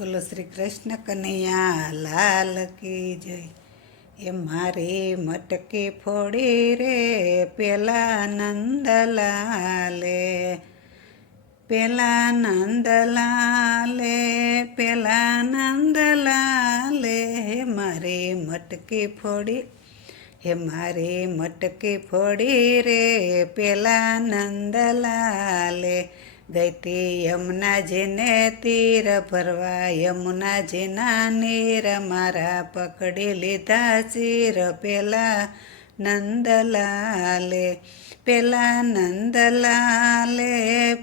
બોલો શ્રી કૃષ્ણ કનૈયા લાલ કી જય. એ મારી મટકી ફોડી રે પેલા નંદલાલે, પેલા નંદલાલે, પેલા નંદલાલે. હે મારી મટકી ફોડી, હે મારી મટકી ફોડી રે પેલા નંદલાલે. ગઈતી યમુનાજીને તીર ભરવા, યમુનાજીના નીર મારા પકડી લીધા ચીર પેલા નંદલાલે, પેલા નંદલાલે,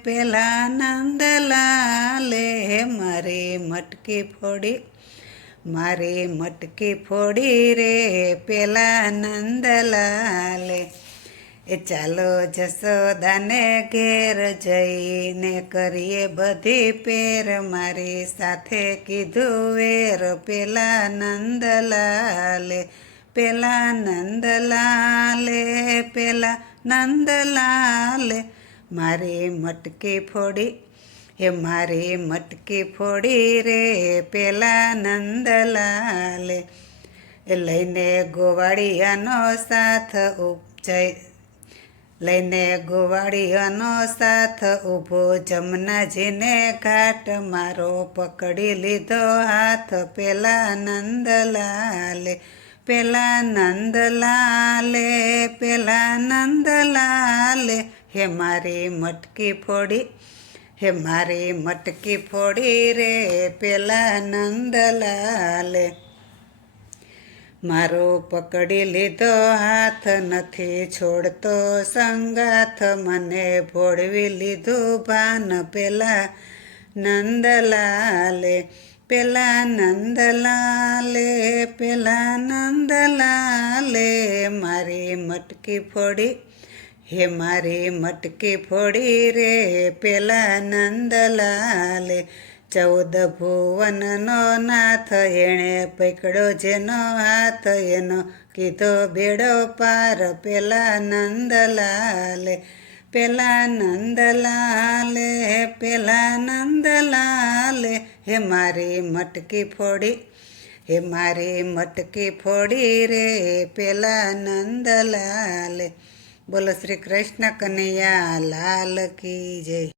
પેલા નંદલાલે. હે મારી મટકી ફોડી, મારી મટકી ફોડી રે પેલા નંદલાલે. એ ચાલો જશોદાને ઘેર જઈને કરીએ બધી પેર, મારી સાથે કીધું વેર પેલા નંદલાલે, પેલા નંદલાલે, પેલા નંદલાલે. મારી મટકી ફોડી, હે મારી મટકી ફોડી રે પેલા નંદલાલે. એ લઈને ગોવાળિયાનો સાથ ઉપજાય, લઈને ગોવાળિયાનો સાથ ઊભો જમનાજીને ઘાટ, મારો પકડી લીધો હાથ પેલા નંદલાલે, પેલા નંદલાલે, પેલા નંદલાલે. હે મારી મટકી ફોડી, હે મારી મટકી ફોડી રે પેલા નંદલાલે. મારો પકડી લીધો હાથ નથી છોડતો સંગાથ, મને ભોળવી લીધું ભાન પેલા નંદલાલે, પેલા નંદલાલે, પેલા નંદલાલે. મારી મટકી ફોડી, હે મારી મટકી ફોડી રે પેલા નંદલાલે. 14 ભુવનનો નાથ, એણે પકડ્યો જેનો હાથ, એનો કીધો બેડો પાર પેલા નંદલાલે, પેલા નંદલાલે, પેલા નંદલાલે. હે મારી મટકી ફોડી, હે મારી મટકી ફોડી રે પેલા નંદલાલે. બોલો શ્રી કૃષ્ણ કનૈયા લાલ કી જય.